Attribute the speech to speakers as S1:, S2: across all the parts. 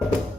S1: you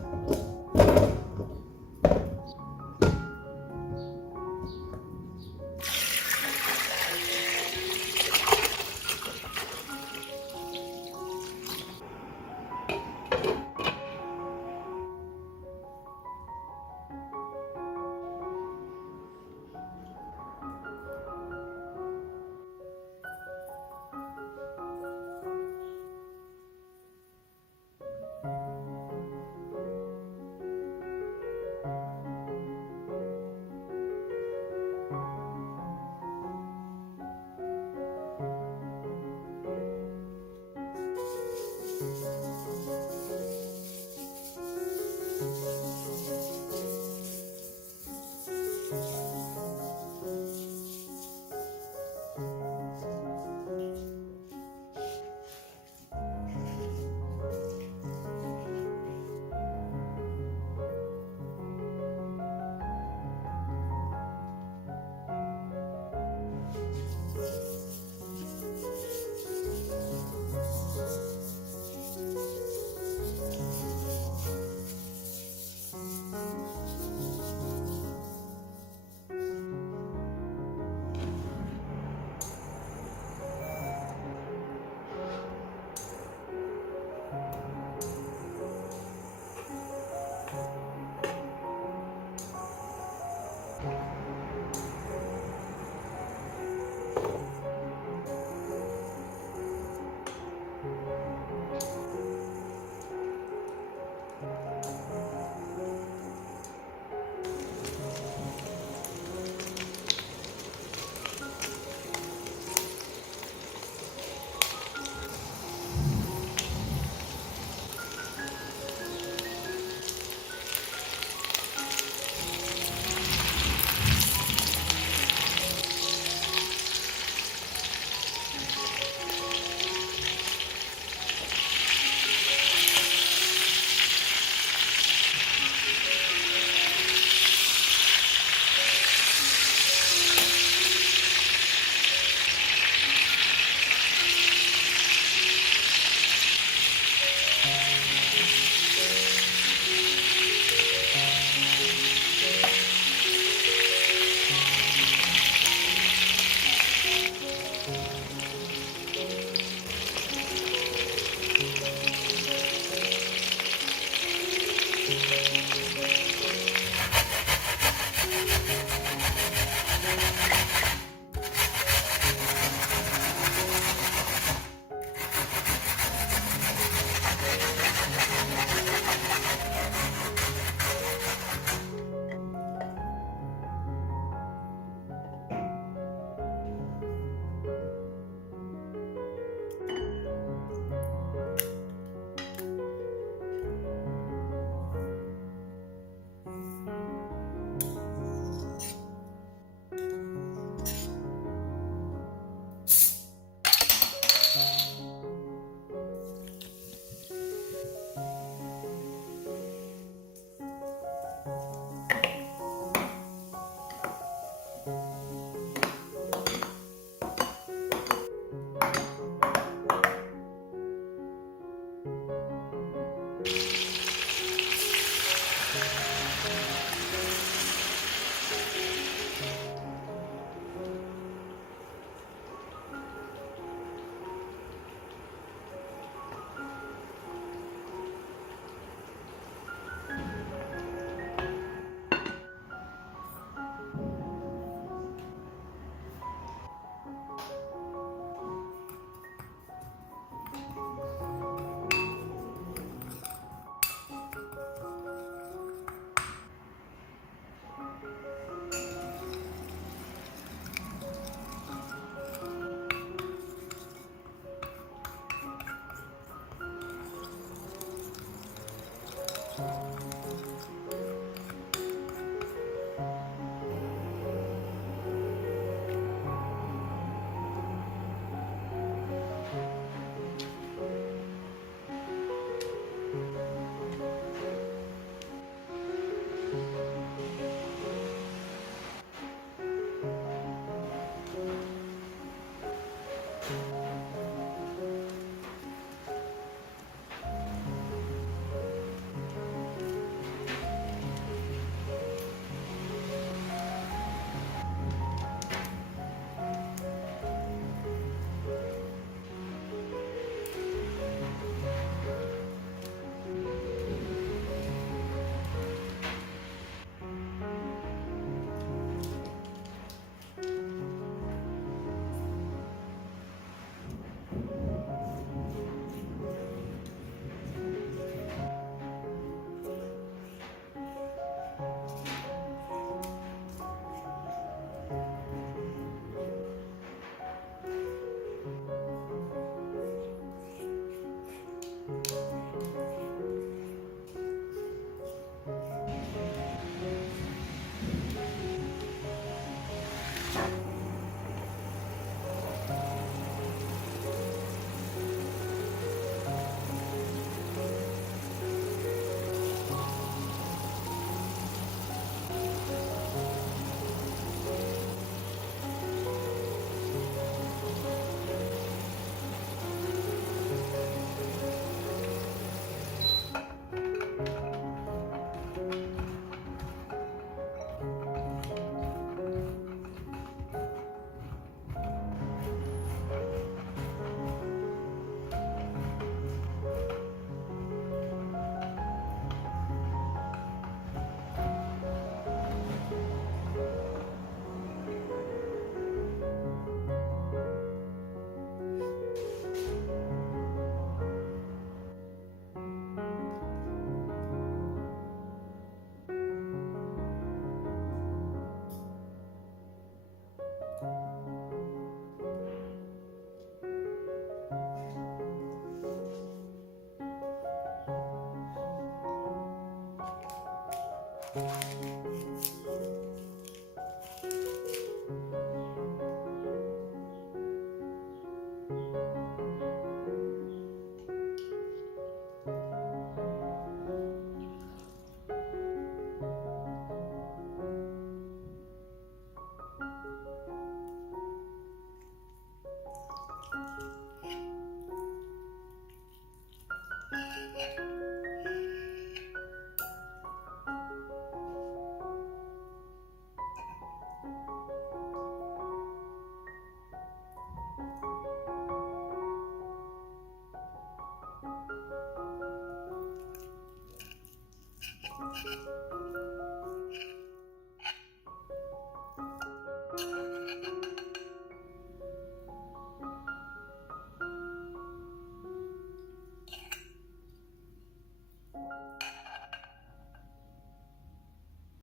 S1: Thank you.